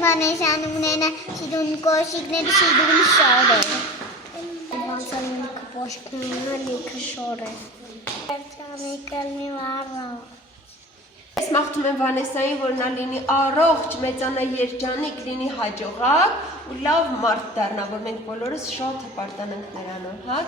Մանեշանումներն շիդուն կոշիկները շիդուն շոր է։ Վանցալին կպոշկնունը լիքը շոր է։ Երջանիկել մի վարնով։ Ես մաղթում եմ Վանեսային, որ նա լինի առողջ, մեծանա երջանիկ, լինի հաջողակ ու լավ մարդ դառնա, որ մենք բոլորս շատ հպարտանանք նրանով, հա։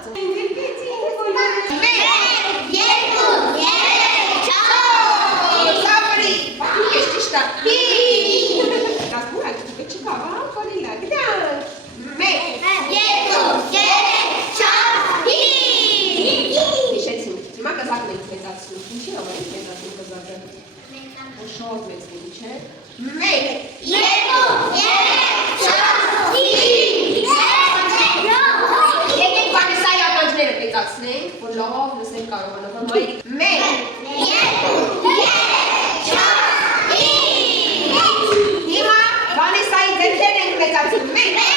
Վանեսայի ձեռքերն ենք մեծացնում,